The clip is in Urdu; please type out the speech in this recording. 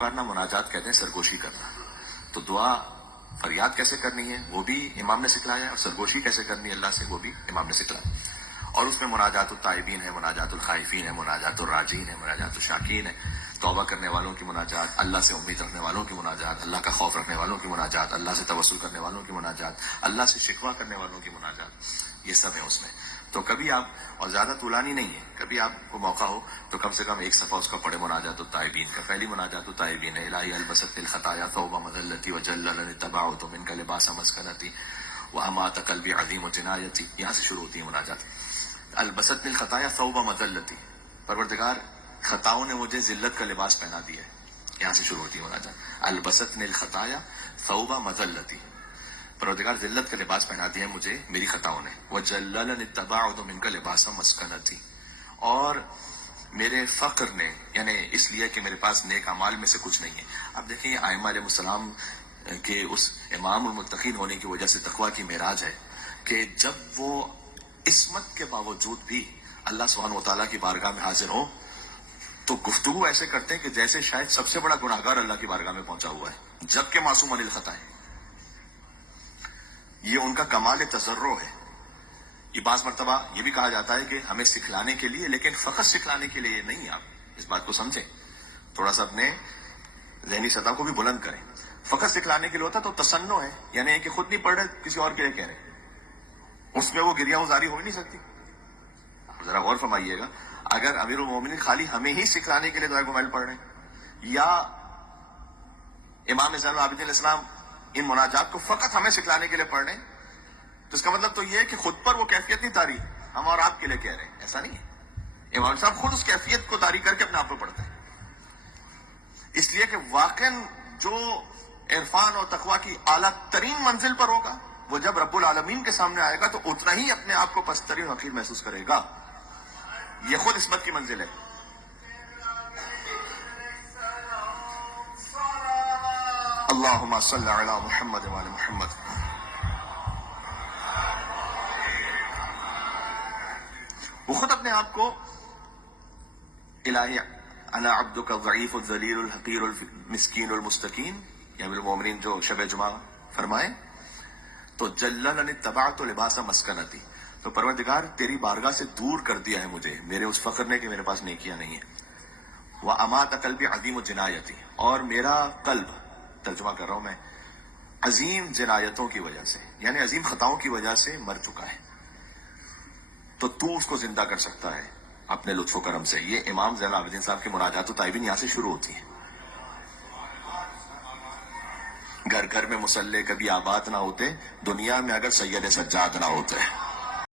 کرنا مناجات کہتے ہیں سرگوشی کرنا. تو دعا فریاد کیسے کرنی ہے وہ بھی امام نے سکھلایا ہے، اور سرگوشی کیسے کرنی ہے اللہ سے وہ بھی امام نے سکھلایا. اور اس میں مناجات الطائبین ہے، مناجات الخائفین ہے، مناجات الراجین ہے، مناجات الشاکین ہے، توبہ کرنے والوں کی مناجات، اللہ سے امید رکھنے والوں کی مناجات، اللہ کا خوف رکھنے والوں کی مناجات، اللہ سے توسل کرنے والوں کی مناجات، اللہ سے شکوہ کرنے والوں کی مناجات، یہ سب ہے اس میں. تو کبھی آپ، اور زیادہ طولانی نہیں ہے، کبھی آپ کو موقع ہو تو کم سے کم ایک صفحہ اس کا پڑھے مناجات الطائبین کا. پہلی مناجات الطائبین ہے الہی البست الخطایا ثوب مذلتی وجللنی اتبعت منک لباس مسکنتی وامات قلبی عظیم جنایتی. یہاں سے شروع ہوتی ہے مناجات. البست الخطایا ثوب مذلتی، پروردگار خطاؤں نے مجھے ذلت کا لباس پہنا دیا ہے. یہاں سے شروع ہوتی ہے مناجات. البست الخطایا ثوب مذلتی، پروردگار ذلت کا لباس پہنا دیا ہے مجھے میری خطاؤں نے. وجللنی اتبعت منک لباس مسکنتی، اور میرے فقر نے، یعنی اس لیے کہ میرے پاس نیک اعمال میں سے کچھ نہیں ہے. اب دیکھیں ائمہ علیہ السلام کے اس امام المتقین ہونے کی وجہ سے تقوی کی معراج ہے کہ جب وہ عصمت کے باوجود بھی اللہ سبحانہ و تعالیٰ کی بارگاہ میں حاضر ہوں تو گفتگو ایسے کرتے ہیں کہ جیسے شاید سب سے بڑا گناہگار اللہ کی بارگاہ میں پہنچا ہوا ہے، جبکہ معصوم عن الخطا ہے. یہ ان کا کمال تضرع ہے. یہ بعض مرتبہ یہ بھی کہا جاتا ہے کہ ہمیں سکھلانے کے لیے، لیکن فقط سکھلانے کے لیے نہیں. آپ اس بات کو سمجھیں، تھوڑا سا اپنے ذہنی سطح کو بھی بلند کریں. فقط سکھلانے کے لیے ہوتا تو تصنع ہے، یعنی کہ خود نہیں پڑھ رہے کسی اور کے لیے کہہ رہے، اس میں وہ گریہ وزاری ہو ہی نہیں سکتی. ذرا غور فرمائیے گا، اگر امیر المومنین خالی ہمیں ہی سکھلانے کے لیے دعائے گمائل پڑھ رہے ہیں، یا امام زین العابدین علیہ السلام ان مناجات کو فقط ہمیں سکھلانے کے لیے پڑھ رہے ہیں، تو اس کا مطلب تو یہ ہے کہ خود پر وہ کیفیت نہیں طاری، ہم اور آپ کے لیے کہہ رہے ہیں. ایسا نہیں ہے، امام صاحب خود اس کیفیت کو طاری کر کے اپنے آپ کو پڑھتے ہیں. اس لیے کہ واقعاً جو عرفان اور تقوی کی اعلیٰ ترین منزل پر ہوگا، وہ جب رب العالمین کے سامنے آئے گا تو اتنا ہی اپنے آپ کو پست ترین حقیر محسوس کرے گا. یہ خود عصمت کی منزل ہے. اللہم صل علی محمد وعلی محمد. وہ خود اپنے آپ کو الہی انا عبدک الضعیف الذلیل الحقیر المسکین المستکین، یا امیر المومنین جو شب جمعہ فرمائے تو جللنی اتبعت لباس مسکنتی، تو پروردگار تیری بارگاہ سے دور کر دیا ہے مجھے میرے اس فخر نے کہ میرے پاس نیکیاں نہیں ہیں. وامات قلبی عظیم جنایتی، اور میرا قلب، ترجمہ کر رہا ہوں میں، عظیم جنایتوں کی وجہ سے، یعنی عظیم خطاؤں کی وجہ سے مر چکا ہے، تو اس کو زندہ کر سکتا ہے اپنے لطف و کرم سے. یہ امام زین العابدین صاحب کی مناجات الطائبین یہاں سے شروع ہوتی ہیں. گھر گھر میں مصلے کبھی آباد نہ ہوتے دنیا میں اگر سید سجاد نہ ہوتے.